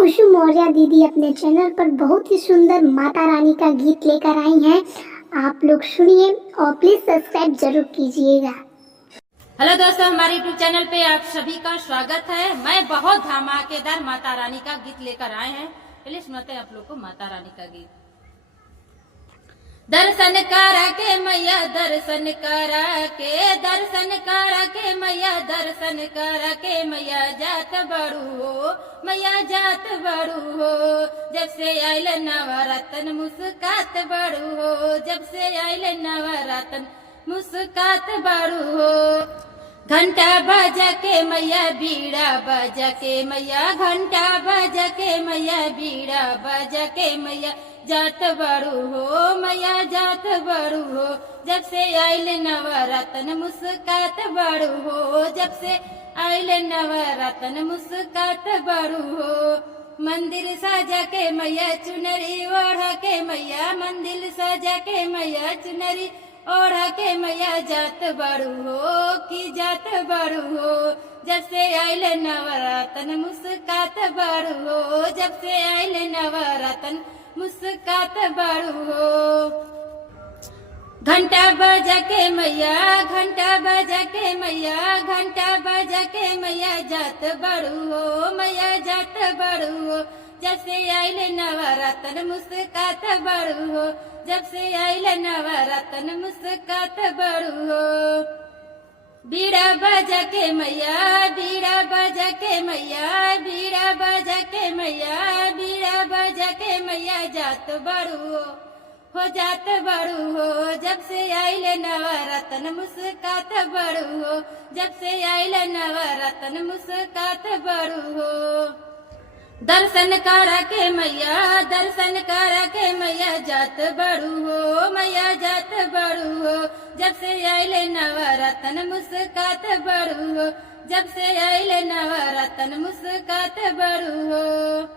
खुशू मौर्य दीदी अपने चैनल पर बहुत ही सुंदर माता रानी का गीत लेकर आई हैं। आप लोग सुनिए और प्लीज सब्सक्राइब जरूर कीजिएगा। हेलो दोस्तों, हमारे यूट्यूब चैनल पे आप सभी का स्वागत है। मैं बहुत धमाकेदार माता रानी का गीत लेकर आए हैं। चलिए सुनाते हैं आप लोग को माता रानी का गीत। दर्शन करा के मैया, दर्शन करा के, दर्शन करा के मैया, दर्शन करा के मैया जात बड़ू हो, मैया जात बड़ू हो। जब से आयल नवरतन मुस्कात बड़ू हो, जब से आयल नवरतन मुस्कात बड़ू हो। घंटा बजा के मैया, बीड़ा बजा के मैया, घंटा बजा के मैया, बीड़ा बजा के मैया जात बड़ू हो, मैया जात बड़ू हो। जब से आयल नवरतन मुस्कात बड़ू हो, जब से आयल नवरतन मुस्कात बड़ू हो। मंदिर सजा के मैया, चुनरी ओढ़ के मैया, मंदिर सजा के मैया, चुनरी ओढ़ के मैया जात बड़ू हो कि जात बड़ू हो। जब से आयल नवरतन मुस्कात बड़ू हो, जब से आयल नवरतन मुस्कात बड़ू हो। घंटा बजा के मैया, घंटा बजा के मैया, घंटा बजा के मैया जात बड़ू हो, मैया जात बड़ू हो। जब से आयल नवरतन मुस्कात बड़ू हो, जब से आयल नवरतन मुस्कात बड़ू हो। बीड़ा बजा के मैया, बीड़ा बजा के मैया, बीड़ा बजा के मैया, बीड़ा बजा के मैया जात बड़ू हो जात बड़ू हो। जब से आयल नवरतन मुस्कात बड़ू हो, जब से आयल नवरतन मुस्कात बड़ू हो। दर्शन करा के मैया, दर्शन करा के मैया जात बड़ू हो, मैया जात बड़ू हो। जब से आयल नवरतन मुस्कात बड़ू हो, जब से आयल नवरतन मुस्कात बड़ू हो।